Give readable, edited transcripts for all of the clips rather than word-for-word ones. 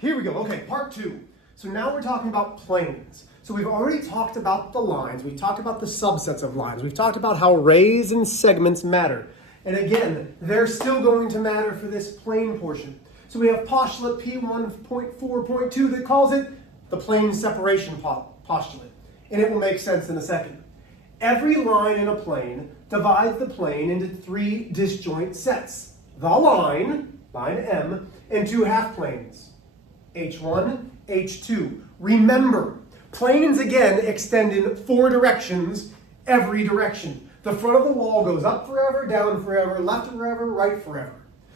here we go. Okay, part two. So now we're talking about planes. So we've already talked about the lines. We've talked about the subsets of lines. We've talked about how rays and segments matter. And again, they're still going to matter for this plane portion. So we have postulate P1.4.2 that calls it the plane separation postulate. And it will make sense in a second. Every line in a plane divides the plane into three disjoint sets. The line M, and two half planes, H1, H2. Remember, planes again extend in four directions, every direction. The front of the wall goes up forever, down forever, left forever, right forever.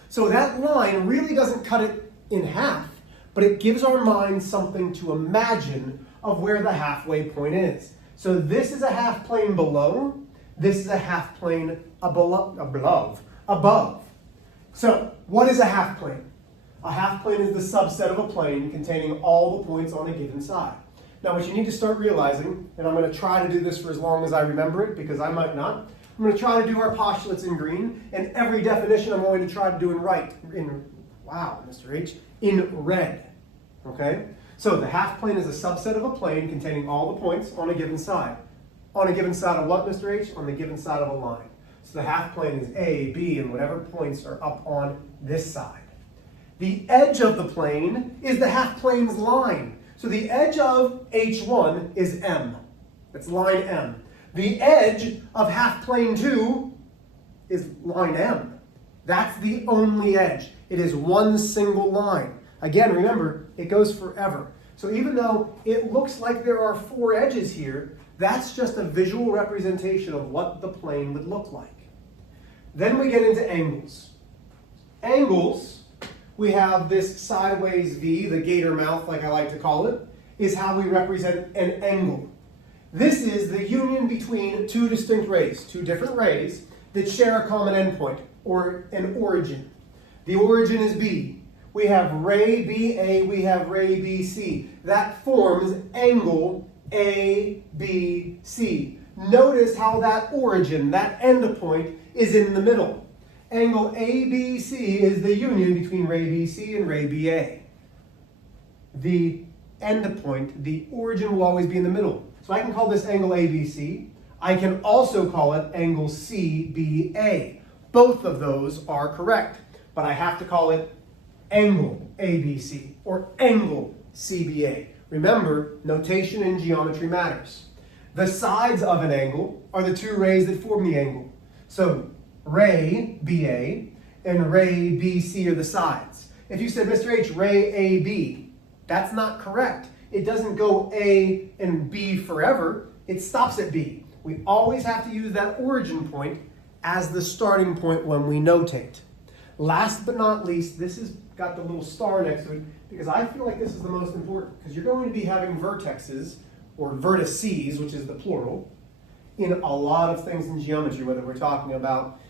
So that line really doesn't cut it in half, but it gives our mind something to imagine of where the halfway point is. So this is a half plane below, this is a half plane above. So what is a half plane? A half plane is the subset of a plane containing all the points on a given side. Now what you need to start realizing, and I'm going to try to do this for as long as I remember it because I might not, I'm going to try to do our postulates in green, and every definition I'm going to try to do in red. Okay? So the half plane is a subset of a plane containing all the points on a given side. On a given side of what, Mr. H? On the given side of a line. So the half plane is A, B, and whatever points are up on this side. The edge of the plane is the half plane's line. So the edge of H1 is M. That's line M. The edge of half plane 2 is line M. That's the only edge. It is one single line. Again, remember, it goes forever. So even though it looks like there are four edges here, that's just a visual representation of what the plane would look like. Then we get into angles. Angles, we have this sideways V, the gator mouth like I like to call it, is how we represent an angle. This is the union between two distinct rays, two different rays that share a common endpoint, or an origin. The origin is B. We have ray BA, we have ray BC. That forms angle ABC. Notice how that origin, that endpoint, is in the middle. Angle ABC is the union between ray BC and ray BA. The endpoint, the origin will always be in the middle. So I can call this angle ABC. I can also call it angle CBA. Both of those are correct, but I have to call it angle ABC or angle CBA. Remember, notation in geometry matters. The sides of an angle are the two rays that form the angle. So ray BA and ray BC are the sides. If you said, Mr. H, ray AB, that's not correct. It doesn't go A and B forever. It stops at B. We always have to use that origin point as the starting point when we notate. Last but not least, this has got the little star next to it because I feel like this is the most important because you're going to be having vertexes or vertices, which is the plural, in a lot of things in geometry, whether we're talking about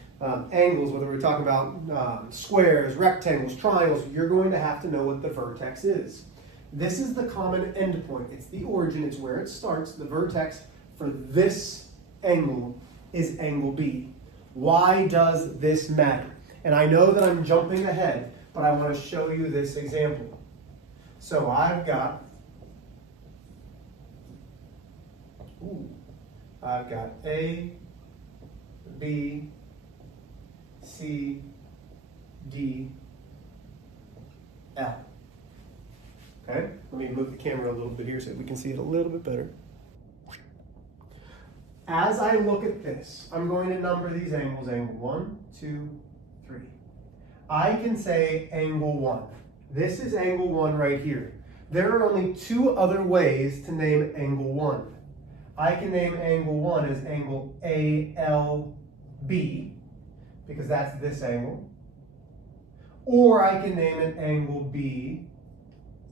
angles, whether we're talking about squares, rectangles, triangles, you're going to have to know what the vertex is. This is the common endpoint. It's the origin, it's where it starts. The vertex for this angle is angle B. Why does this matter? And I know that I'm jumping ahead, but I want to show you this example. So I've got A, B, C, D, L. Okay, let me move the camera a little bit here so we can see it a little bit better. As I look at this, I'm going to number these angles, angle 1, 2, 3. I can say angle 1. This is angle 1 right here. There are only two other ways to name angle 1. I can name angle 1 as angle ALB, because that's this angle. Or I can name it angle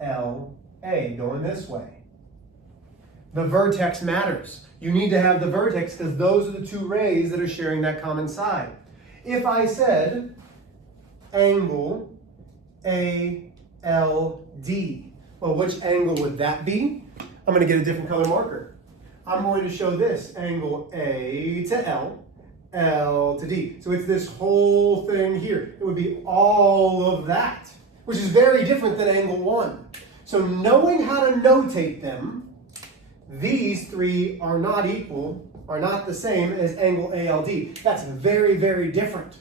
BLA, going this way. The vertex matters. You need to have the vertex because those are the two rays that are sharing that common side. If I said angle ALD, well, which angle would that be? I'm going to get a different color marker. I'm going to show this angle A to L, L to D. So it's this whole thing here. It would be all of that. which is very different than angle 1. So knowing how to notate them, these three are not equal, are not the same as angle ALD. That's very, very different.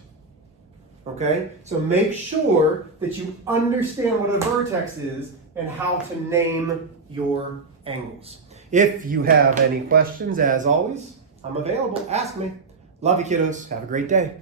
Okay? So make sure that you understand what a vertex is and how to name your angles. If you have any questions, as always, I'm available. Ask me. Love you, kiddos. Have a great day.